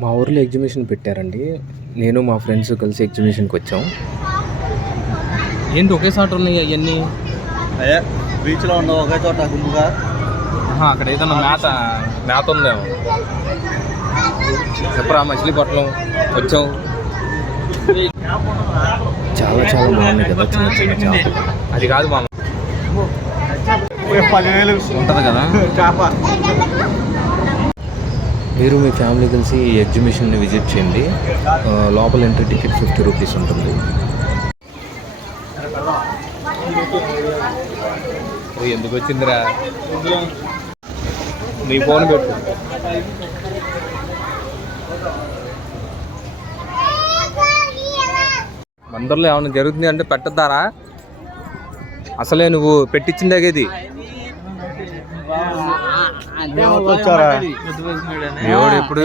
మా ఊర్లో ఎగ్జిబిషన్ పెట్టారండి. నేను మా ఫ్రెండ్స్ కలిసి ఎగ్జిబిషన్కి వచ్చాం. ఏంటి ఒకే చోట ఉన్నాయి అవన్నీ అయ్యే బీచ్లో ఉండవు ఒకే చోట గుంపుగా అక్కడ ఏదన్నా మేత మేత ఉందేమో చెప్పరా మచిలీపట్నం వచ్చాం చాలా చాలా బాగున్నాయి కదా చిన్న చిన్న చేపలు. అది కాదు మామ. పదివేలు. ఉంటుంది కదా? చేప. మీరు మీ ఫ్యామిలీ కలిసి ఈ ఎగ్జిబిషన్ని విజిట్ చేయండి. లోపల ఎంట్రీ టికెట్ ఫిఫ్టీ రూపీస్ ఉంటుంది. ఎందుకు వచ్చిందిరా? నీ ఫోన్ పెట్టు. మందరిలో ఏమైనా జరుగుతుంది అంటే పెట్టద్దారా? అసలే నువ్వు పెట్టించిందేగేది వచ్చారా ఇప్పుడు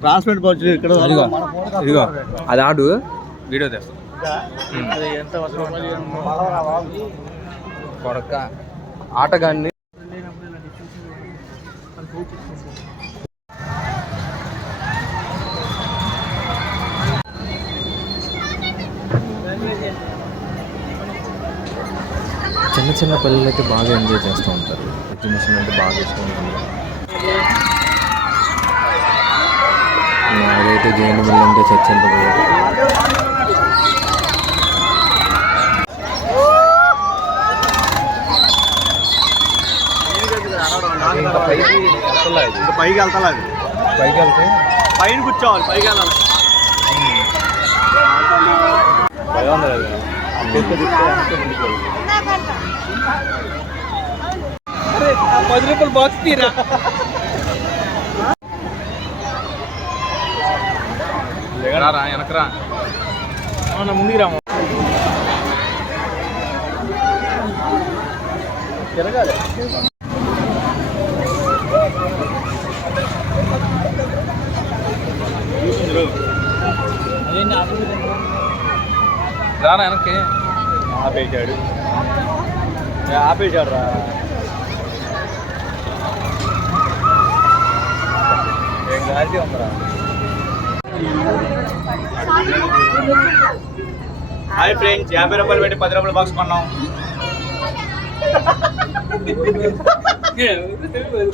ట్రాన్స్మిట్ బాక్స్ ఇక్కడ ఇదిగో ఇదిగో. అది ఆడు వీడియో తెస్తా. అది ఎంత కొడక ఆటగాన్ని చిన్న చిన్న పిల్లలు అయితే బాగా ఎంజాయ్ చేస్తూ ఉంటారు. ఎగ్జిబిషన్ అంటే బాగా ఇష్టం ఉంటుంది అదైతే జైన్ మిల్ అంటే చచ్చేంత పోయారు ఇంకా పైకి వెళ్ళాలి. ఇంకా పైకి వెళ్తా పైకి వెళ్తే పైన కూర్చోవాలి పైకి వెళ్ళాలి పది రూపాయలు బాక్స్ తీరా రా వెనకరా ముందుకు రాము తిరగాలి రారా వెనక్కి? ఆపేశాడు. ఆపేశాడు రా ఏం గాలి ఉందరా? హాయ్ ఫ్రెండ్స్ యాభై రూపాయలు పెట్టి పది రూపాయల బాక్స్ కొన్నాం.